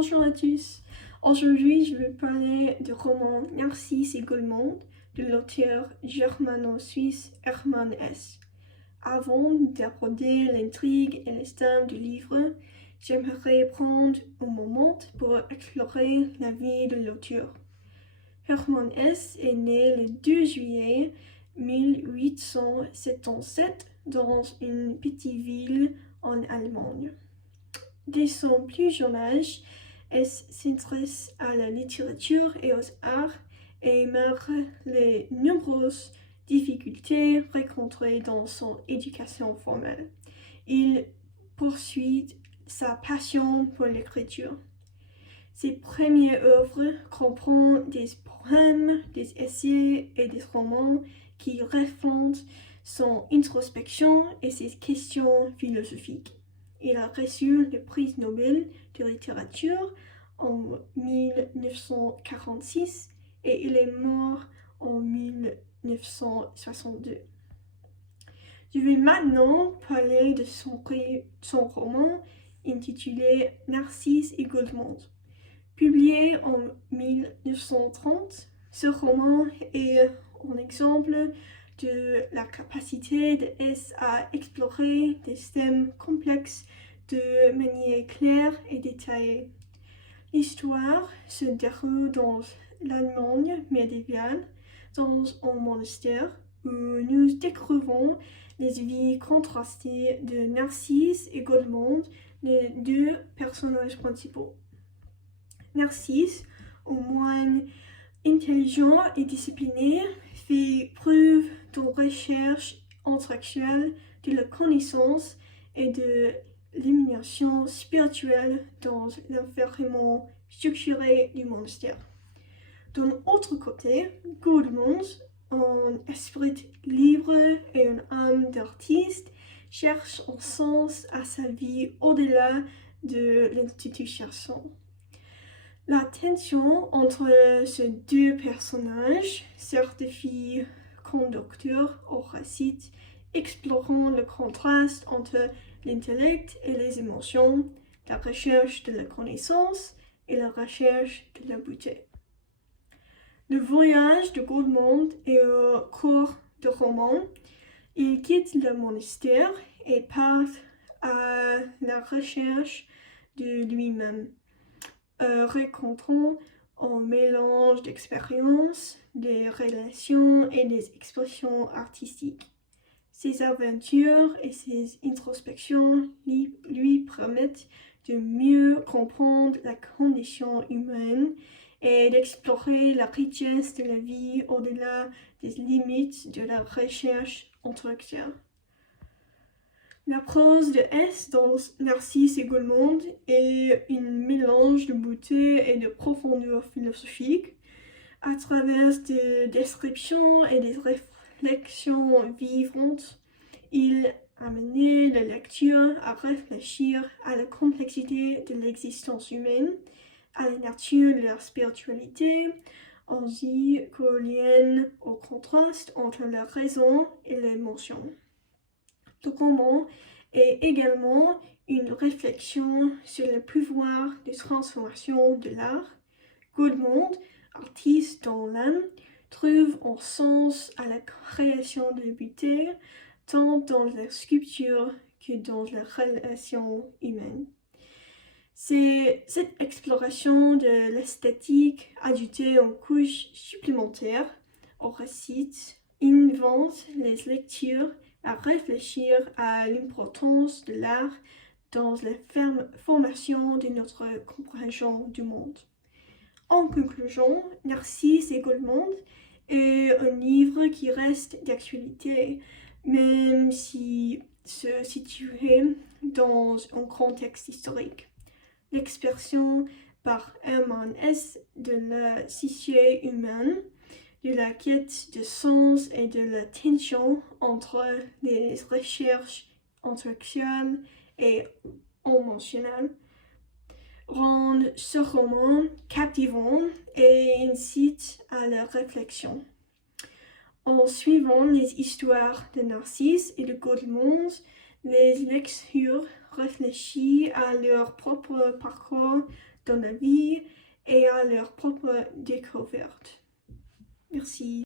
Bonjour à tous. Aujourd'hui, je vais parler du roman Narcisse et Goldmund de l'auteur germano-suisse Hermann Hesse. Avant d'aborder l'intrigue et les thèmes du livre, j'aimerais prendre un moment pour explorer la vie de l'auteur. Hermann Hesse est né le 2 juillet 1877 dans une petite ville en Allemagne. Dès son plus jeune âge, Hesse s'intéresse à la littérature et aux arts et malgré les nombreuses difficultés rencontrées dans son éducation formelle, il poursuit sa passion pour l'écriture. Ses premières œuvres comprennent des poèmes, des essais et des romans qui reflètent son introspection et ses questions philosophiques. Il a reçu le prix Nobel de littérature en 1946 et il est mort en 1962. Je vais maintenant parler de son roman intitulé Narcisse et Goldmund. Publié en 1930, ce roman est un exemple de la capacité de Hesse à explorer des thèmes complexes de manière claire et détaillée. L'histoire se déroule dans l'Allemagne médiévale, dans un monastère, où nous découvrons les vies contrastées de Narcisse et Goldmund, les deux personnages principaux. Narcisse, au moins intelligent et discipliné, fait preuve de recherche intellectuelle, de la connaissance et de l'illumination spirituelle dans l'environnement structuré du monastère. D'un autre côté, Goldmund, un esprit libre et une âme d'artiste, cherche un sens à sa vie au-delà de l'institution. La tension entre ces deux personnages certifie conducteur au récit, explorant le contraste entre l'intellect et les émotions, la recherche de la connaissance et la recherche de la beauté. Le voyage de Goldmund est au cours du roman. Il quitte le monastère et part à la recherche de lui-même, rencontrant un mélange d'expériences, des relations et des expressions artistiques. Ses aventures et ses introspections lui permettent de mieux comprendre la condition humaine et d'explorer la richesse de la vie au-delà des limites de la recherche intellectuelle. La prose de Hesse dans Narcisse et Goldmund est un mélange de beauté et de profondeur philosophique. À travers des descriptions et des réflexions vivantes, il a mené la lecture à réfléchir à la complexité de l'existence humaine, à la nature de la spiritualité, ainsi qu'au lien, au contraste entre la raison et l'émotion. Le roman est également une réflexion sur le pouvoir de transformation de l'art. Goldmund, artiste dans l'âme, trouve un sens à la création de beauté, tant dans la sculpture que dans la relation humaine. C'est cette exploration de l'esthétique ajoutée une couche supplémentaire au récit invente les lectures à réfléchir à l'importance de l'art dans la formation de notre compréhension du monde. En conclusion, Narcisse et Goldmund est un livre qui reste d'actualité, même si se situé dans un contexte historique. L'expression par Hermann Hesse de la psyché humaine, de la quête de sens et de la tension entre les recherches intellectuelles et émotionnelles rend ce roman captivant et incite à la réflexion. En suivant les histoires de Narcisse et de Goldmund, les lecteurs réfléchi à leur propre parcours dans la vie et à leur propre découverte. Merci.